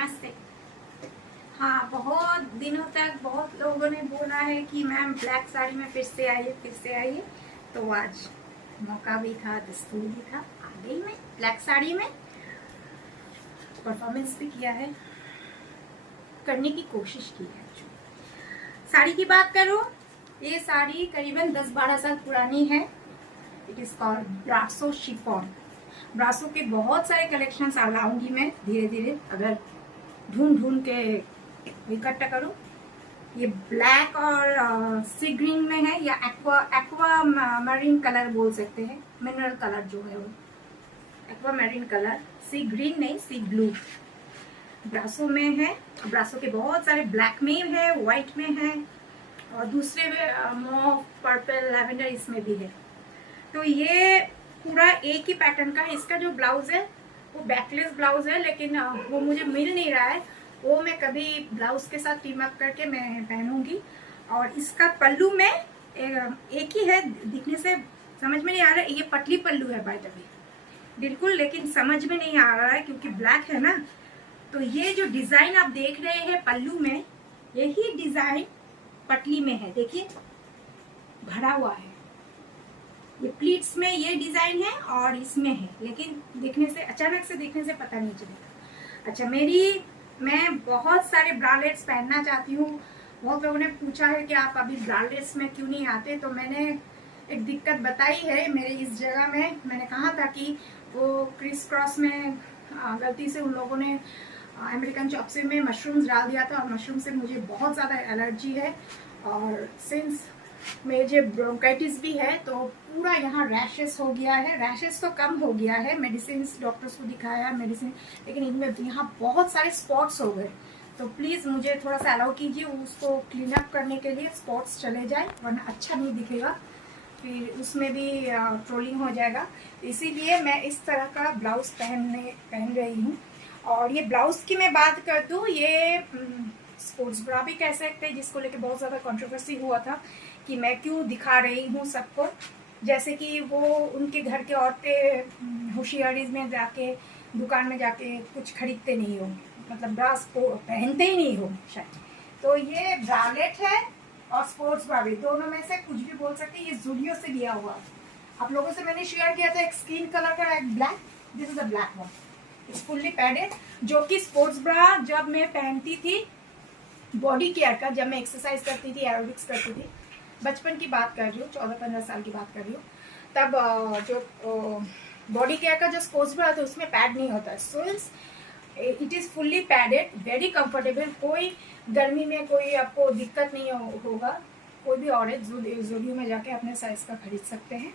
नमस्ते। हाँ, बहुत दिनों तक बहुत लोगों ने बोला है कि मैम ब्लैक साड़ी में फिर से आइए। तो आज मौका भी था, दस्तूर भी था, आ गई मैं ब्लैक साड़ी में। परफॉर्मेंस भी किया है, करने की कोशिश की है। साड़ी की बात करूँ, ये साड़ी करीबन 10-12 साल पुरानी है। It is called Brasso chiffon. Brasso के बहुत सारे कलेक्शंस लाऊंगी मैं धीरे धीरे, अगर ढूंढ के इकट्ठा करूं। ये ब्लैक और सी ग्रीन में है, या एक्वा मरीन कलर बोल सकते हैं। मिनरल कलर जो है वो एक्वा मरीन कलर, सी ग्रीन नहीं, सी ब्लू ब्रासो में है। ब्रासो के बहुत सारे ब्लैक में है, व्हाइट में है, और दूसरे में मॉव, पर्पल, लैवेंडर इसमें भी है। तो ये पूरा एक ही पैटर्न का है। इसका जो ब्लाउज है वो बैकलेस ब्लाउज है, लेकिन वो मुझे मिल नहीं रहा है। वो मैं कभी ब्लाउज के साथ टीम अप करके मैं पहनूंगी। और इसका पल्लू में एक ही है, दिखने से समझ में नहीं आ रहा है। ये पतली पल्लू है बाय द वे, बिल्कुल, लेकिन समझ में नहीं आ रहा है क्योंकि ब्लैक है ना। तो ये जो डिजाइन आप देख रहे हैं पल्लू में, यही डिजाइन पटली में है। देखिए भरा हुआ है। ये प्लीट्स में ये डिजाइन है और इसमें है, लेकिन देखने से, अचानक से देखने से पता नहीं चलेगा। अच्छा, मैं बहुत सारे ब्रांडेड्स पहनना चाहती हूँ। बहुत लोगों ने पूछा है कि आप अभी ब्रांडेड्स में क्यों नहीं आते। तो मैंने एक दिक्कत बताई है मेरे इस जगह में। मैंने कहा था कि वो क्रिस क्रॉस में गलती से उन लोगों ने अमेरिकन चॉपस्टिक में मशरूम्स डाल दिया था, और मशरूम से मुझे बहुत ज़्यादा एलर्जी है। और सिंस मुझे ब्रोंकाइटिस भी है, तो पूरा यहाँ रैशेस हो गया है। रैशेस तो कम हो गया है, मेडिसिन डॉक्टर्स को दिखाया मेडिसिन, लेकिन इनमें यहाँ बहुत सारे स्पॉट्स हो गए। तो प्लीज़ मुझे थोड़ा सा अलाउ कीजिए उसको क्लीन अप करने के लिए, स्पॉट्स चले जाए, वरना अच्छा नहीं दिखेगा, फिर उसमें भी ट्रोलिंग हो जाएगा। इसीलिए मैं इस तरह का ब्लाउज पहन रही हूँ। और ये ब्लाउज की मैं बात कर दूँ, ये स्पोर्ट्स ब्रा भी कह सकते हैं, जिसको लेके बहुत ज़्यादा कंट्रोवर्सी हुआ था कि मैं क्यों दिखा रही हूँ सबको। जैसे कि वो उनके घर के औरतें होशियारी में जाके, दुकान में जाके कुछ खरीदते नहीं हो, मतलब ब्रास को पहनते ही नहीं हो शायद। तो ये ब्रालेट है और स्पोर्ट्स ब्रा भी, दोनों में से कुछ भी बोल सकते हैं। ये ज़ूडियो से लिया हुआ है। आप लोगों से मैंने शेयर किया था एक स्किन कलर का, एक black. This is a black one, it's fully padded. जो कि स्पोर्ट्स ब्रा जब मैं पहनती थी बॉडी केयर का, जब मैं एक्सरसाइज करती थी, एरोबिक्स करती थी, बचपन की बात कर रही हूँ, 14-15 साल की बात कर रही हूँ, तब जो बॉडी केयर का जो स्पोर्ट्स ब्रा था उसमें पैड नहीं होता। So it is fully padded, very comfortable. कोई गर्मी में कोई आपको दिक्कत नहीं होगा। कोई भी औरत ज़ूडियो में जाके अपने साइज का खरीद सकते हैं।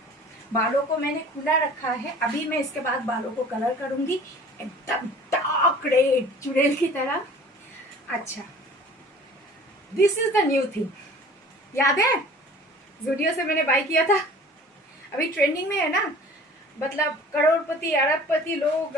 बालों को मैंने खुला रखा है। अभी मैं इसके बाद बालों को कलर करूँगी एकदम डार्क रेड, चुड़ैल की तरह। अच्छा, this is the new thing, याद है ज़ूडियो से मैंने बाय किया था। अभी ट्रेंडिंग में है ना, मतलब करोड़पति अरबपति लोग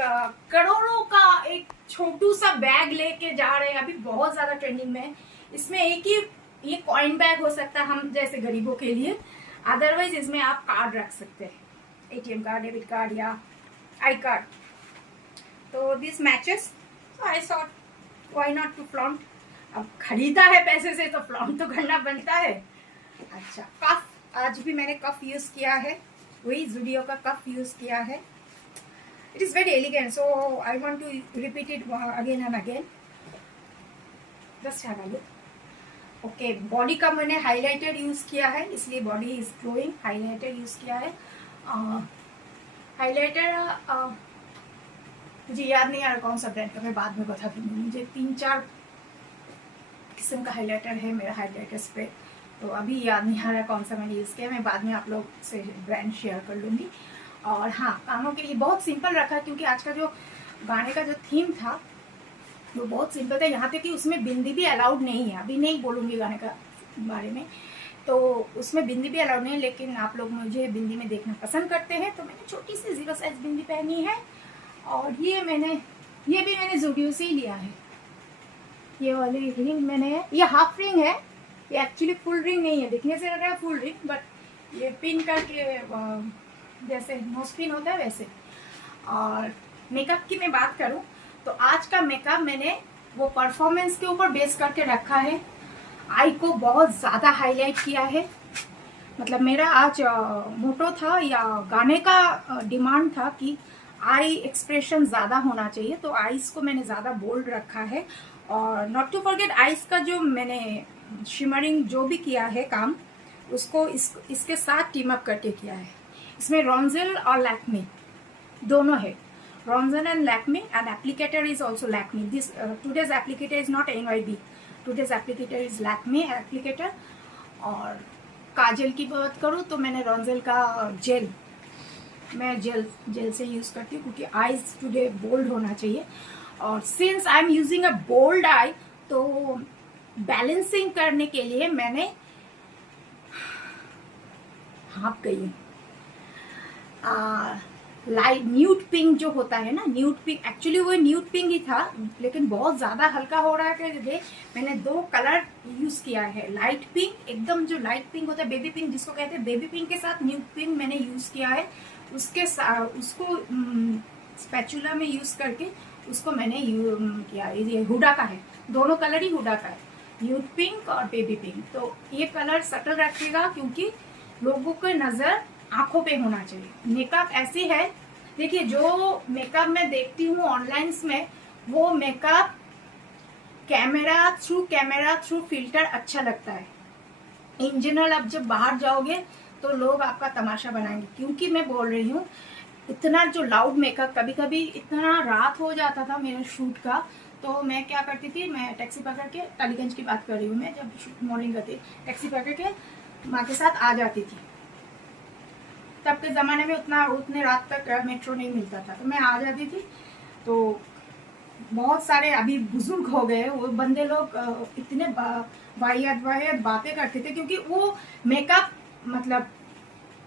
करोड़ों का एक छोटू सा बैग लेके जा रहे हैं। अभी बहुत ज्यादा ट्रेंडिंग में है। इसमें एक ही ये कॉइन बैग हो सकता है हम जैसे गरीबों के लिए, अदरवाइज इसमें आप कार्ड रख सकते हैं, एटीएम कार्ड, डेबिट कार्ड या आई कार्ड। तो this matches, I thought why not to flaunt. अब खरीदा है पैसे से तो फ्लॉन्ट तो करना बनता है। अच्छा, कफ, आज भी मैंने कफ यूज किया है, वही ज़ूडियो का कफ यूज किया है। It is very elegant, so I want to repeat it again and again. Just have a look. Okay, body का मैंने हाइलाइटर यूज किया है, इसलिए body is glowing. Highlighter use किया है। हाइलाइटर मुझे याद नहीं आ रहा कौन सा ब्रांड का, मैं बाद में बता दूंगी। मुझे 3-4 किस्म का हाइलाइटर है मेरा हाइलाइटर स्प्रे, तो अभी याद नहीं आ रहा कौन सा मैंने यूज़ किया। मैं बाद में आप लोग से ब्रांड शेयर कर लूँगी। और हाँ, कानों के लिए बहुत सिंपल रखा, क्योंकि आज का जो गाने का जो थीम था वो बहुत सिंपल था। यहाँ तक कि उसमें बिंदी भी अलाउड नहीं है। अभी नहीं बोलूँगी गाने का बारे में, तो उसमें बिंदी भी अलाउड नहीं है, लेकिन आप लोग मुझे बिंदी में देखना पसंद करते हैं, तो मैंने छोटी सी 0 साइज बिंदी पहनी है। और ये भी मैंने ज़ूडियो से ही लिया है। ये वाली रिंग मैंने, ये हाफ रिंग है, ये एक्चुअली फुल रिंग नहीं है। दिखने से लग रहा है फुल रिंग, बट ये पिन करके जैसे नोज पिन होता है वैसे। और मेकअप की मैं बात करूं तो आज का मेकअप मैंने वो परफॉर्मेंस के ऊपर बेस करके रखा है। आई को बहुत ज़्यादा हाईलाइट किया है। मतलब मेरा आज मोटो था या गाने का डिमांड था कि आई एक्सप्रेशन ज़्यादा होना चाहिए, तो आईज को मैंने ज़्यादा बोल्ड रखा है। और नॉट टू फॉरगेट आईज का जो मैंने शिमरिंग जो भी किया है काम, उसको इसके साथ टीम अप करके किया है। इसमें रॉन्जेल और लैक्मे दोनों है, रॉन्जेल and Lakme, and applicator is also Lakme. This today's applicator is not NYB, today's applicator is Lakme applicator. और काजल की बात करूँ तो मैंने रॉन्जेल का जेल, मैं जेल से यूज़ करती हूँ क्योंकि आईज टुडे बोल्ड होना चाहिए। और since I am using a bold eye, तो बैलेंसिंग करने के लिए मैंने हाँप गई हूँ लाइट न्यूड पिंक जो होता है ना, न्यूड पिंक, एक्चुअली वो न्यूड पिंक ही था लेकिन बहुत ज़्यादा हल्का हो रहा है कि मैंने 2 कलर यूज़ किया है। लाइट पिंक, एकदम जो लाइट पिंक होता है, बेबी पिंक जिसको कहते हैं, बेबी पिंक के साथ न्यूड पिंक मैंने यूज़ किया है। उसके उसको स्पैचुला में यूज़ करके उसको मैंने किया। ये हुडा का है, दोनों कलर ही हुडा का है, न्यूड पिंक और बेबी पिंक। तो ये कलर सटल रखेगा क्योंकि लोगों की नज़र आंखों पे होना चाहिए। मेकअप ऐसी है, देखिए जो मेकअप मैं देखती हूँ ऑनलाइन में, वो मेकअप कैमरा थ्रू फिल्टर अच्छा लगता है। इन जनरल अब जब बाहर जाओगे तो लोग आपका तमाशा बनाएंगे। क्योंकि मैं बोल रही हूँ, इतना जो लाउड मेकअप, कभी कभी इतना रात हो जाता था मेरे शूट का, तो मैं क्या करती थी, मैं टैक्सी पकड़ के, टालीगंज की बात कर रही हूँ मैं, जब मॉर्निंग करती टैक्सी पकड़ के माँ के साथ आ जाती थी। तब के ज़माने में उतने रात तक मेट्रो नहीं मिलता था, तो मैं आ जाती थी। तो बहुत सारे अभी बुजुर्ग हो गए वो बंदे लोग इतने वाहियात बातें करते थे, क्योंकि वो मेकअप मतलब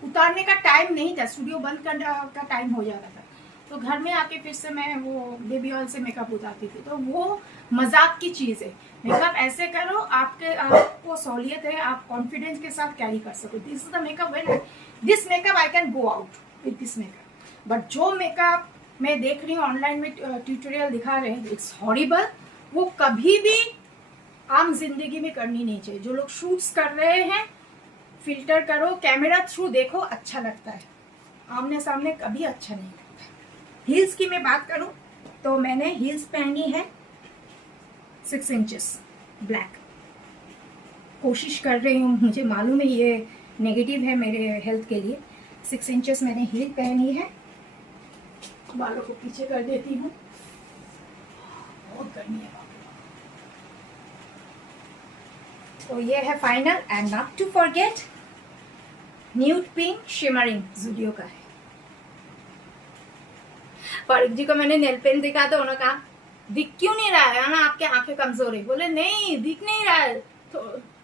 उतारने का टाइम नहीं था, स्टूडियो बंद करने का टाइम हो जाता था, तो घर में आके फिर से मैं वो बेबी ऑयल से मेकअप उतारती थी। तो वो मजाक की चीज़ है। मेकअप ऐसे करो आपको सहूलियत है, आप कॉन्फिडेंस के साथ कैरी कर सको। This is the makeup, when this makeup I can go out with this makeup. But जो मेकअप मैं देख रही हूँ ऑनलाइन में ट्यूटोरियल दिखा रहे हैं, इट्स हॉरिबल। वो कभी भी आम जिंदगी में करनी नहीं चाहिए। जो लोग शूट्स कर रहे हैं, फिल्टर करो, कैमरा थ्रू देखो, अच्छा लगता है, आमने सामने कभी अच्छा नहीं लगता। हील्स की मैं बात करूं तो मैंने हील्स पहनी है 6 इंचेस ब्लैक। कोशिश कर रही हूँ, मुझे मालूम है ये नेगेटिव है मेरे हेल्थ के लिए। 6 इंचेस मैंने हील पहनी है। बालों को पीछे कर देती हूँ, बहुत गर्मी है। तो ये है final, and not to forget nude pink shimmering Zudio का है। फारूक जी को मैंने नेल पेन दिखा तो उन्होंने कहा दिख क्यों नहीं रहा है ना, आपके आंखें कमजोर है। बोले नहीं दिख नहीं रहा है, तो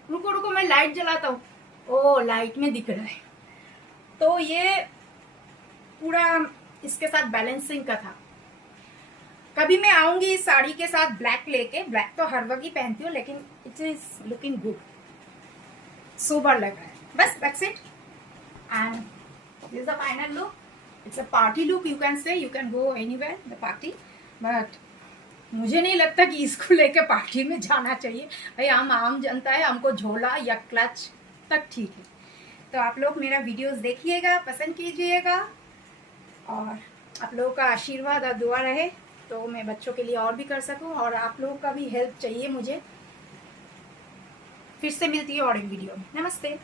रुको मैं लाइट जलाता हूँ। ओ लाइट में दिख रहा है। तो ये पूरा इसके साथ बैलेंसिंग का था। कभी मैं आऊंगी इस साड़ी के साथ ब्लैक लेके, ब्लैक तो हर वक्त ही पहनती हूँ, लेकिन it is looking good, sober लग रहा है। बस that's it, and this is the final look. It's a party look, you can say, you can go anywhere the party, but मुझे नहीं लगता कि इसको लेके पार्टी में जाना चाहिए। भाई हम आम जनता है, हमको झोला या क्लच तक ठीक है। तो आप लोग मेरा वीडियोस देखिएगा, पसंद कीजिएगा, और आप लोगों का आशीर्वाद और दुआ रहे तो मैं बच्चों के लिए और भी कर सकूं, और आप लोगों का भी हेल्प चाहिए मुझे। फिर से मिलती है और एक वीडियो में। नमस्ते।